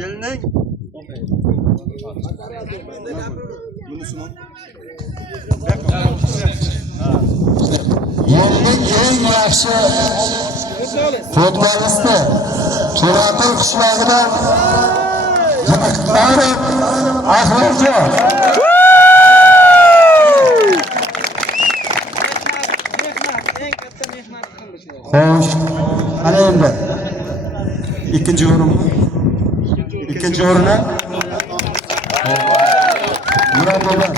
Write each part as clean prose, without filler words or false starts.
Yelning Yelning eng yaxshi futbolisti To'raqul qishlog'idan Farruh Ahmadjon. Xo'sh, ana endi ikkinchi o'rin. İkinci o'rinni Murodjon.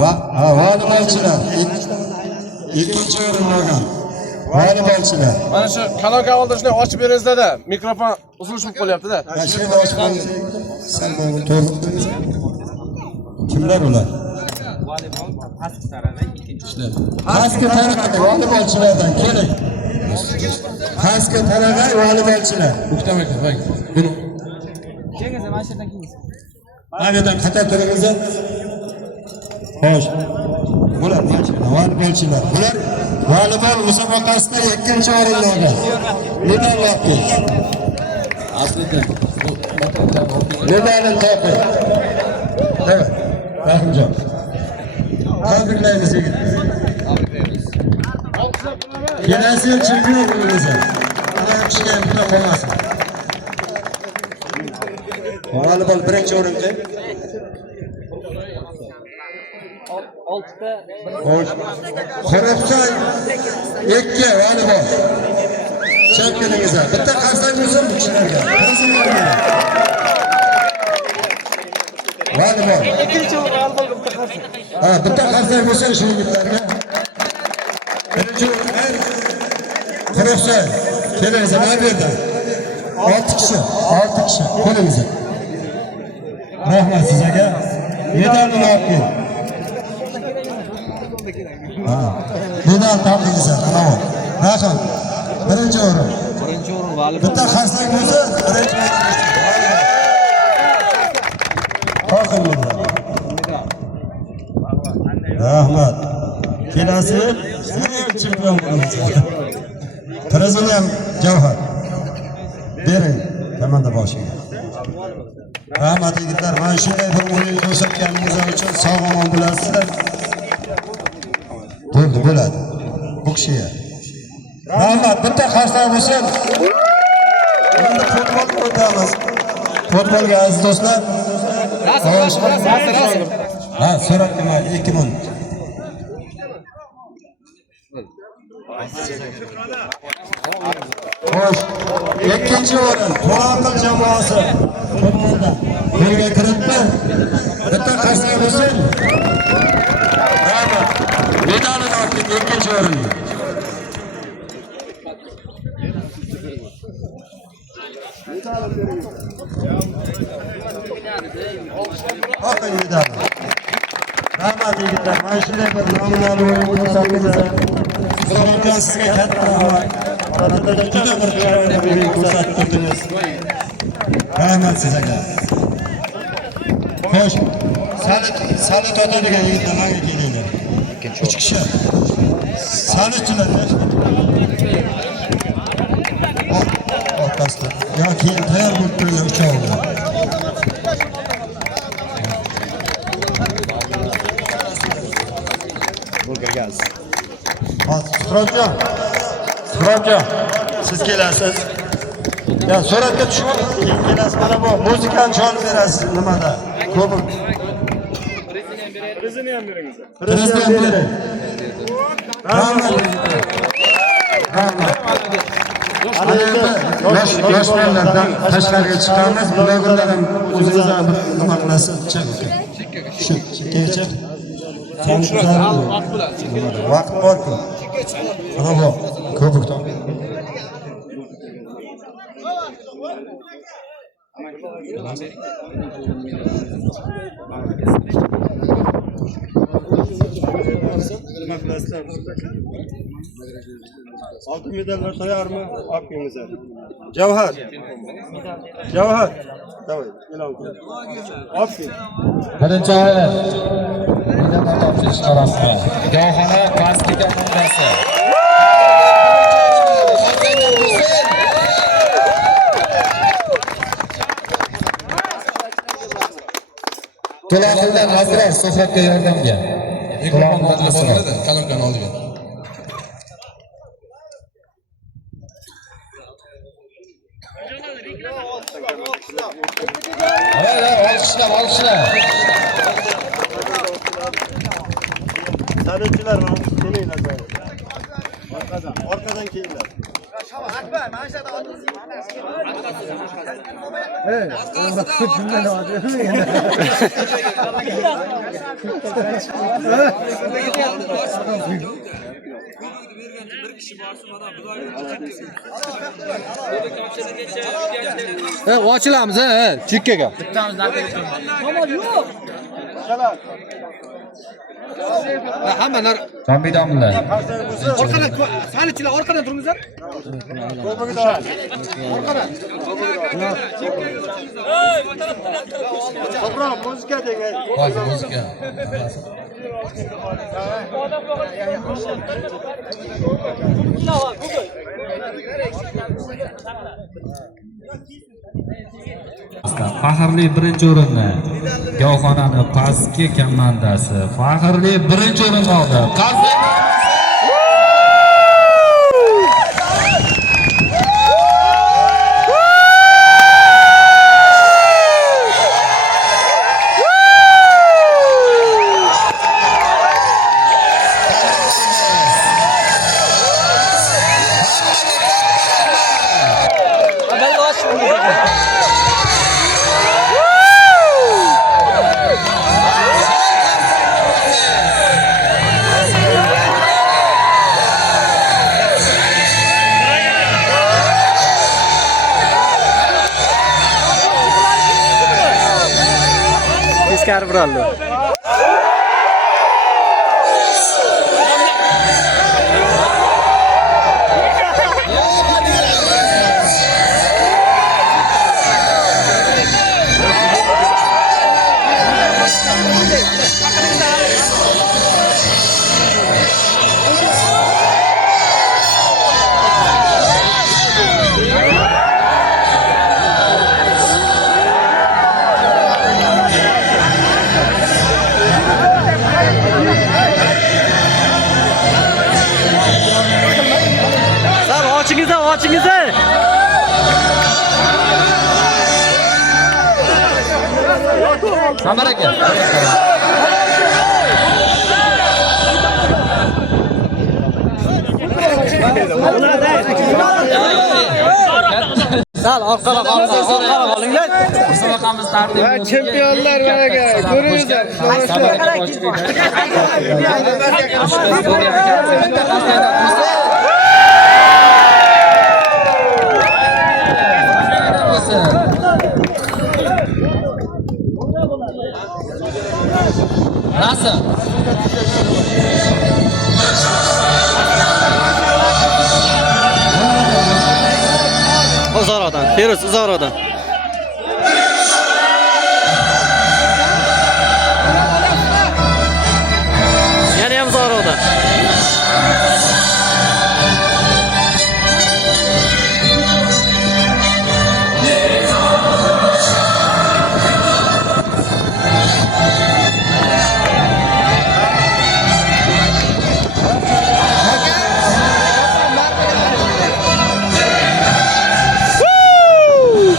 Voleybolchilar ikkinchi o'rin olgan. Voleybolchilar. Mana shu kanalga oldirishni ochib beringizlar-da. Mikrofon uzilishib qolyapti-da. Mashina ochib sen buni to'g'ri. Kimlar ular? Pastga taraqay voleybolchilardan keling. Pastga taraqay voleybolchilar. Muhtamak bak. Kelingizlar, mana shu yerdan kelingizlar. Mana bu yerdan qator turingizlar. Xo'sh. Bular voleybolchilar. Bular voleybol musobaqasida ikkinchi o'rinni olgan. Medal oldi. Aslida Medalni topdi. Evet. Rahimjon. Tabriklaymiz yigit. Kelasi yil chempion bo'lasiz. Ana ishga imkon qolmasin. Voleybol birinchi o'rinda. 6ta. Xo'sh. Qo'rqsan 2 voleybol. Championingizga bitta qarsak bo'lsin bu kishilarga. Voleybol. Ikkinchi voleybol bitta qarsak. Ha, bitta qarsak bo'lsin shu yigitlarga. Birinchi Qo'rqsan. Kelingizlar bu yerda. 6 kishi. Qo'lingizga. Rahmat sizga. Medalni olib keling. Medal topdingizlar. Bravo. Rahmat. Birinchi o'rin. Bitta qarsak bo'lsa, birinchi o'rin. Rahmat. Kelasi yil chempion bo'lamiz. Prezident ham Javhar. Bering komanda boshiga. Rahmat yigitlar, mana shunday bir o'yin ko'rsatganingiz uchun sog' omon bo'lasizlar. Bo'ladi. Bu kishiga. Rahmat, bitta qarsak bo'lsin. Endi futbolga o'tamiz. Futbolga aziz do'stlar. Ha, so'rab nima 2000. Xo'sh, ikkinchi o'rin To'raqul jamoasi futbolda qo'lga kiritdi. Bitta qarsak bo'lsin. Rahmat. Medalni oldik ikkinchi o'rinni. Oldik medalni. Rahmat yigitlar, mana shunday bir nominal o'yin ko'rsatdingizlar. Biroq sizga katta rahmat. Juda bir chiroyli o'yin ko'rsatdingiz. Rahmat sizga. Xo'sh, salit otadigan yigitlar menga kelinglar. 3 kishi. Salitchilar. Orqasida. Yoki tayyor bo'lib turgan uchovlar. Gaz. Suhrobjon, siz kelasiz. Ya suratga tushib kelasiz. Mana bu muzikani chalib berasiz nimada? Ko'p. Prezident ham beringiz. Prezident bering. Rahmat. Yoshlardan tashqariga chiqamiz. Blogerlar ham o'zingizdan nima qilasiz? Shu chekkacha. Vaqt bor-ku. Mana bu ko'pikdan. Altın medallar tayyor mu? Aklınıza. Javhar. Davay. E'lon qiling. Aferin. Birinchi o'yin. Medallar topshirish arafasida. Gohona pastlik komandasi. Quloqdan Azrar So'xatga yordamga. Quloqdan Azrar. Kalamkani oldiga. Olqishlar. Sarıcılar var. Kelinglar böyle. Orkadan kelinglar. Ochilamiz, chekkaga. Hammalar Tombidomlar. orqadan, sanichilar orqadan turingizlar. To'g'ri, muzika deng. Hozir muzika. Faxrli birinchi o'rinni Gavxonani pastki komandasi faxrli birinchi o'rinni oldi. Teskari buraldi. Ochingizda. Samar aka. Sal orqaroq olinglar. Musobaqamiz tartibi. Chempionlar bo'yiga ko'ringizlar. Nasıl? Uzoqdan, Feruz uzoqdan. Yana ham uzoqdan.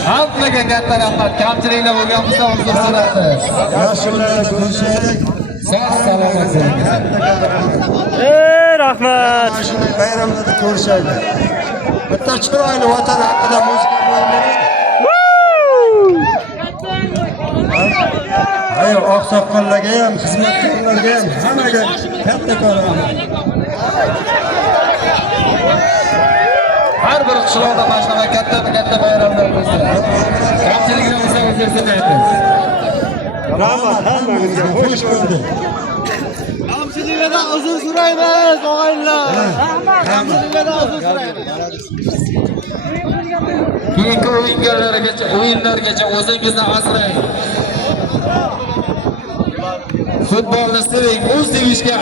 Hammaga katta rahmat. Kamchiliklar bo'lgan bo'lsa uzr so'raymiz. Yaxshi bilan ko'rishaylik. Sog' salomat bo'linglar. Rahmat. Shunday bayramlarda ko'rishaylik. Bitta chiroyli vatan haqida muzika qo'yinglar. Ayo, oqsoqollarga ham, xizmatkorlarga ham, hammaga kattakon rahmat. Har bir qishloqda mana katta bayramlar bo'lsin. Kamchiliklar bo'lsa uzr so'raymiz. Rahmat hammangizga xush ko'rdik. Kamchiliklardan uzr so'raymiz, og'aynilar. Kamchiliklardan uzr so'raymiz. Keyingi o'yinlargacha o'zingizni asrang. Futbolni seving, o'z sevishga